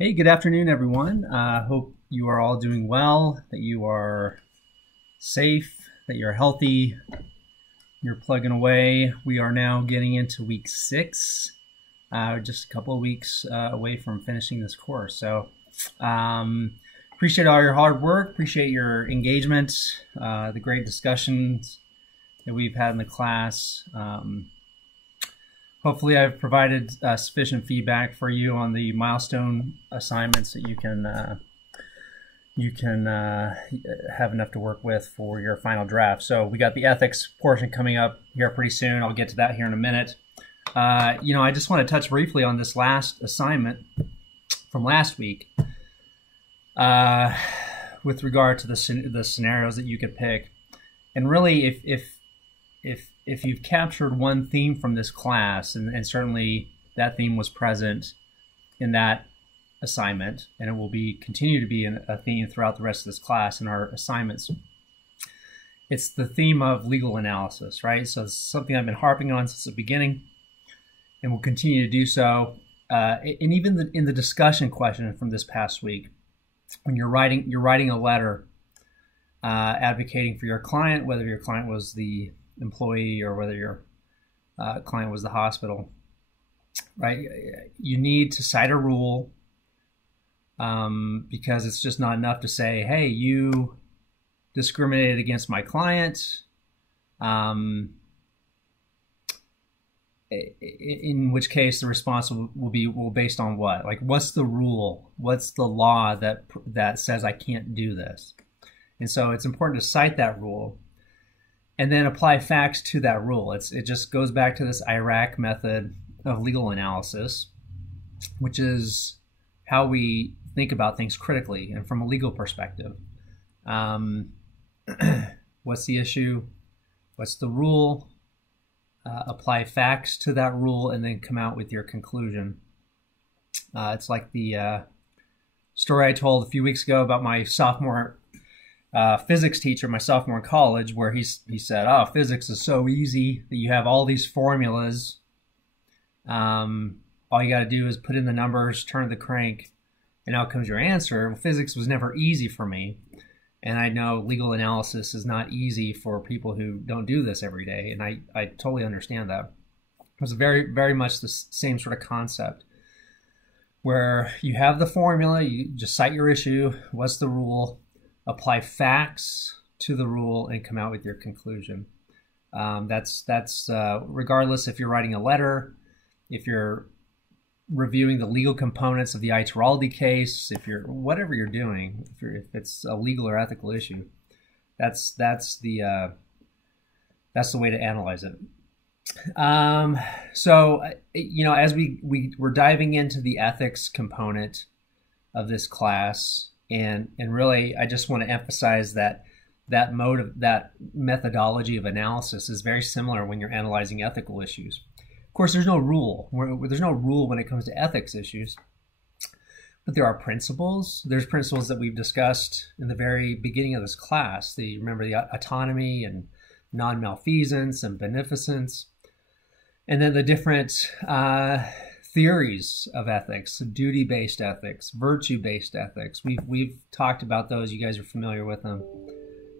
Hey, good afternoon, everyone. Hope you are all doing well, that you are safe, that you're healthy, you're plugging away. We are now getting into week 6, just a couple of weeks away from finishing this course. So appreciate all your hard work, appreciate your engagement, the great discussions that we've had in the class. Hopefully I've provided sufficient feedback for you on the milestone assignments that you can have enough to work with for your final draft. So we got the ethics portion coming up here pretty soon. I'll get to that here in a minute. I just want to touch briefly on this last assignment from last week with regard to the scenarios that you could pick. And really, if you've captured one theme from this class, and certainly that theme was present in that assignment, and it will continue to be a theme throughout the rest of this class in our assignments, it's the theme of legal analysis, right? So it's something I've been harping on since the beginning, and will continue to do so. And even in the discussion question from this past week, when you're writing a letter advocating for your client, whether your client was the employee or whether your client was the hospital, right? You need to cite a rule because it's just not enough to say, hey, you discriminated against my client, in which case the response will be based on what? Like, what's the rule? What's the law that says I can't do this? And so it's important to cite that rule and then apply facts to that rule. It just goes back to this IRAC method of legal analysis, which is how we think about things critically and from a legal perspective. What's the issue? What's the rule? Apply facts to that rule and then come out with your conclusion. It's like the story I told a few weeks ago about my sophomore physics teacher, my sophomore in college, where he said, oh, physics is so easy that you have all these formulas. All you got to do is put in the numbers, turn the crank, and out comes your answer. Well, physics was never easy for me. And I know legal analysis is not easy for people who don't do this every day. And I totally understand that. It was very, very much the same sort of concept where you have the formula, you just cite your issue, what's the rule, apply facts to the rule, and come out with your conclusion. That's regardless if you're writing a letter, if you're reviewing the legal components of the Ituraldi case, whatever you're doing, if it's a legal or ethical issue, that's the way to analyze it. So as we're diving into the ethics component of this class. And really, I just want to emphasize that that methodology of analysis is very similar when you're analyzing ethical issues. Of course, there's no rule. There's no rule when it comes to ethics issues, but there are principles. There's principles that we've discussed in the very beginning of this class. Remember the autonomy and non-malfeasance and beneficence, and then the different theories of ethics, duty-based ethics, virtue-based ethics. We've talked about those. You guys are familiar with them.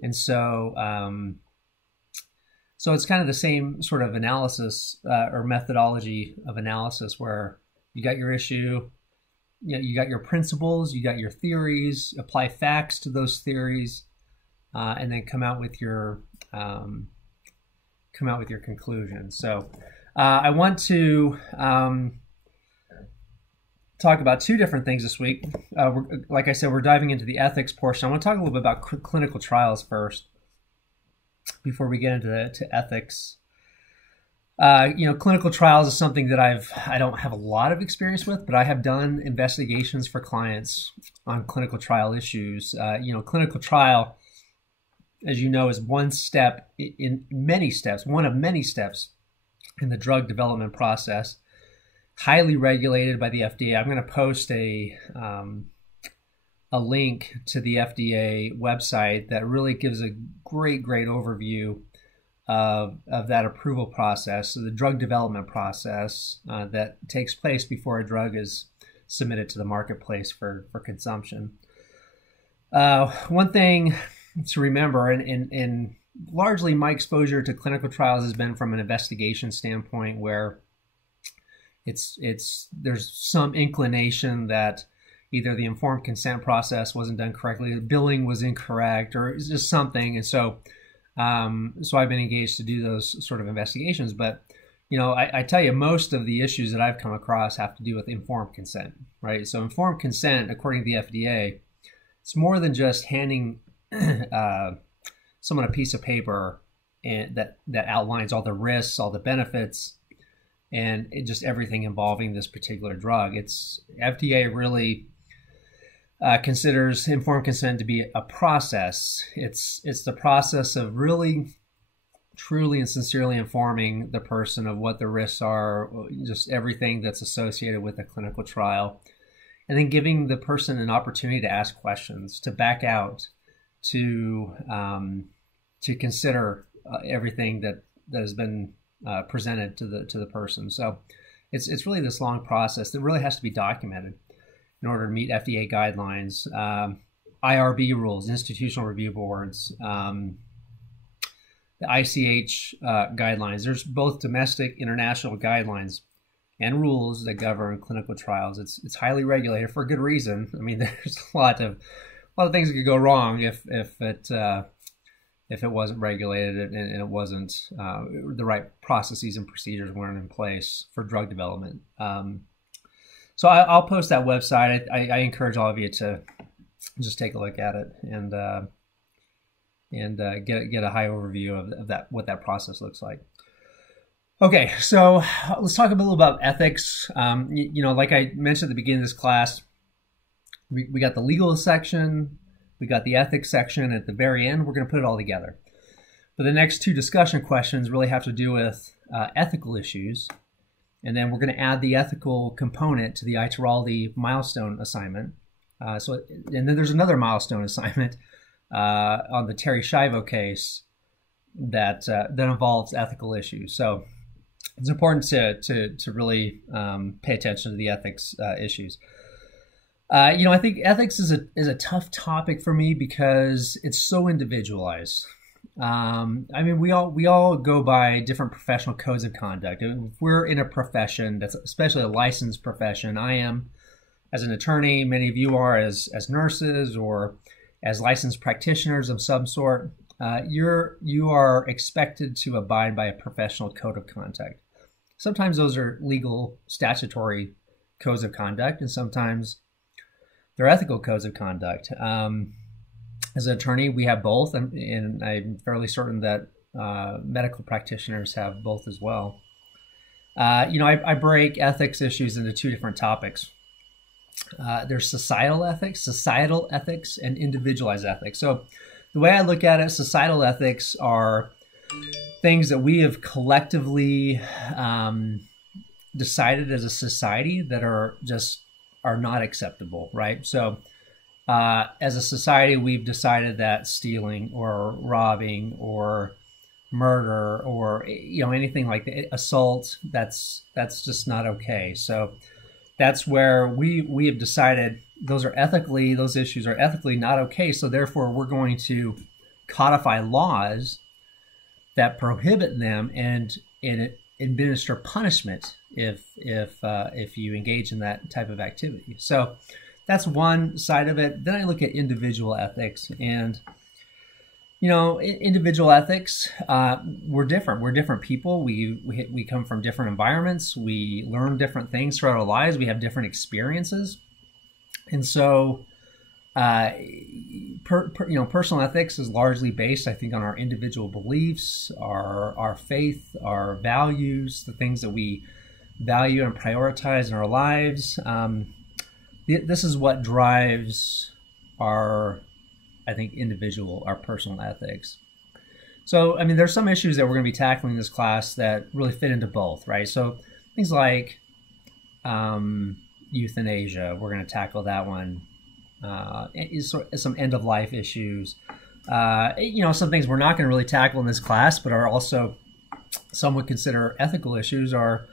And so it's kind of the same sort of analysis or methodology of analysis where you got your issue, you got your principles, you got your theories, apply facts to those theories, and then come out with your conclusion. So I want to talk about two different things this week. Like I said, we're diving into the ethics portion. I want to talk a little bit about clinical trials first before we get into ethics. Clinical trials is something that I don't have a lot of experience with, but I have done investigations for clients on clinical trial issues. Clinical trial, as you know, is one step in many steps, one of many steps in the drug development process. Highly regulated by the FDA. I'm going to post a link to the FDA website that really gives a great overview of that approval process, so the drug development process that takes place before a drug is submit it to the marketplace for consumption. One thing to remember, and largely my exposure to clinical trials has been from an investigation standpoint, where there's some inclination that either the informed consent process wasn't done correctly, the billing was incorrect, or it's just something. And so, so I've been engaged to do those sort of investigations. But, you know, I tell you, most of the issues that I've come across have to do with informed consent, right? So informed consent, according to the FDA, it's more than just handing someone a piece of paper and that outlines all the risks, all the benefits, and just everything involving this particular drug. It's FDA really considers informed consent to be a process. It's the process of really, truly, and sincerely informing the person of what the risks are, just everything that's associated with a clinical trial, and then giving the person an opportunity to ask questions, to back out, to consider everything that has been presented to the person. So it's really this long process that really has to be documented in order to meet FDA guidelines, IRB rules, institutional review boards, the ICH guidelines. There's both domestic, international guidelines and rules that govern clinical trials. It's highly regulated for good reason. I mean, there's a lot of things that could go wrong if it wasn't regulated and it wasn't the right processes and procedures weren't in place for drug development. So I'll post that website. I encourage all of you to just take a look at it and get a high overview of that, what that process looks like. Okay, so let's talk a little about ethics. You know, like I mentioned at the beginning of this class, we got the legal section, we got the ethics section. At the very end, we're going to put it all together. But the next two discussion questions really have to do with ethical issues. And then we're going to add the ethical component to the Ituraldi milestone assignment. And then there's another milestone assignment on the Terry Schiavo case that involves ethical issues. So it's important to really pay attention to the ethics issues. You know, I think ethics is a tough topic for me because it's so individualized. I mean, we all go by different professional codes of conduct. If we're in a profession that's especially a licensed profession, I am as an attorney, many of you are as nurses or as licensed practitioners of some sort. You are expected to abide by a professional code of conduct. Sometimes those are legal, statutory codes of conduct, and sometimes they're ethical codes of conduct. As an attorney, we have both, and I'm fairly certain that medical practitioners have both as well. You know, I break ethics issues into two different topics. There's societal ethics, and individualized ethics. So the way I look at it, societal ethics are things that we have collectively decided as a society that are not acceptable, right? So as a society, we've decided that stealing or robbing or murder or, you know, anything like the assault, that's just not okay. So that's where we have decided those issues are ethically not okay. So therefore, we're going to codify laws that prohibit them and administer punishment if you engage in that type of activity. So that's one side of it. Then I look at individual ethics, and you know, individual ethics, we're different. We're different people. We come from different environments. We learn different things throughout our lives. We have different experiences, and so personal ethics is largely based, I think, on our individual beliefs, our faith, our values, the things that we value and prioritize in our lives. This is what drives our personal ethics. So, I mean, there's some issues that we're going to be tackling in this class that really fit into both, right? So things like euthanasia, we're going to tackle that one. Some end-of-life issues. You know, some things we're not going to really tackle in this class, but are also some would consider ethical issues, are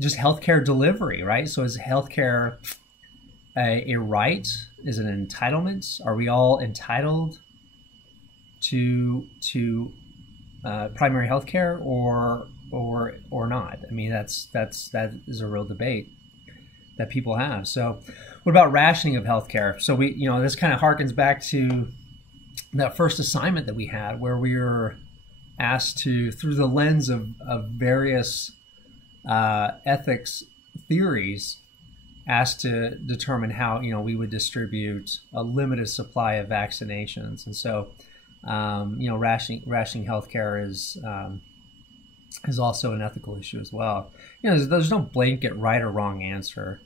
just healthcare delivery, right? So is healthcare a right? Is it an entitlement? Are we all entitled to primary health care or not? I mean, that is a real debate that people have. So what about rationing of healthcare? So this kind of harkens back to that first assignment that we had, where we were asked to, through the lens of various ethics theories, asked to determine how we would distribute a limited supply of vaccinations. And so rationing healthcare is also an ethical issue as well. There's no blanket right or wrong answer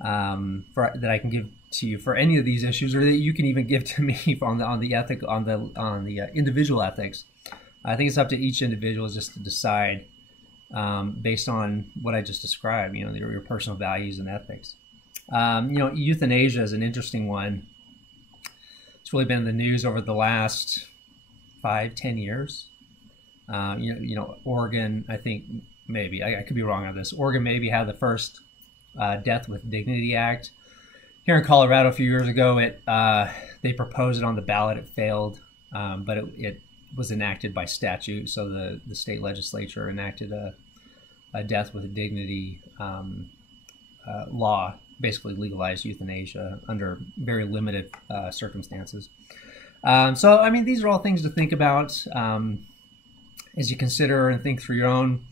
that I can give to you for any of these issues, or that you can even give to me on the individual ethics. I think it's up to each individual just to decide based on what I just described. Your personal values and ethics. Euthanasia is an interesting one. It's really been in the news over the last 5-10 years. Oregon, I think maybe, I could be wrong on this, Oregon maybe had the first Death with Dignity Act. Here in Colorado a few years ago, they proposed it on the ballot. It failed, but it was enacted by statute. So the state legislature enacted a Death with Dignity law, basically legalized euthanasia under very limited circumstances. So, I mean, these are all things to think about as you consider and think through your own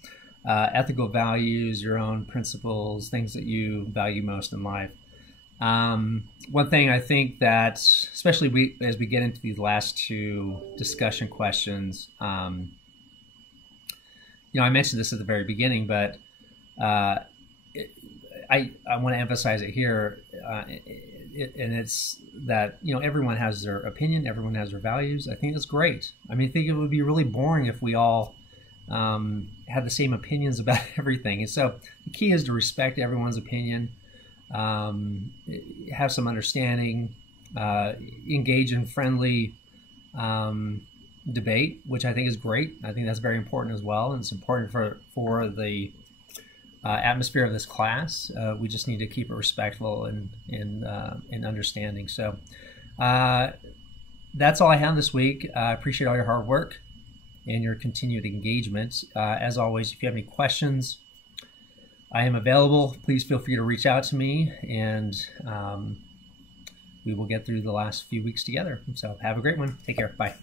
ethical values, your own principles, things that you value most in life. One thing I think that, especially as we get into these last two discussion questions, I mentioned this at the very beginning, but I want to emphasize it here, and it's that everyone has their opinion, everyone has their values. I think that's great. I mean, I think it would be really boring if we all had the same opinions about everything. And so the key is to respect everyone's opinion, have some understanding, engage in friendly debate, which I think is great. I think that's very important as well, and it's important for the atmosphere of this class. We just need to keep it respectful and understanding. So that's all I have this week. I appreciate all your hard work and your continued engagement. As always, if you have any questions, I am available. Please feel free to reach out to me, and we will get through the last few weeks together. So have a great one. Take care. Bye.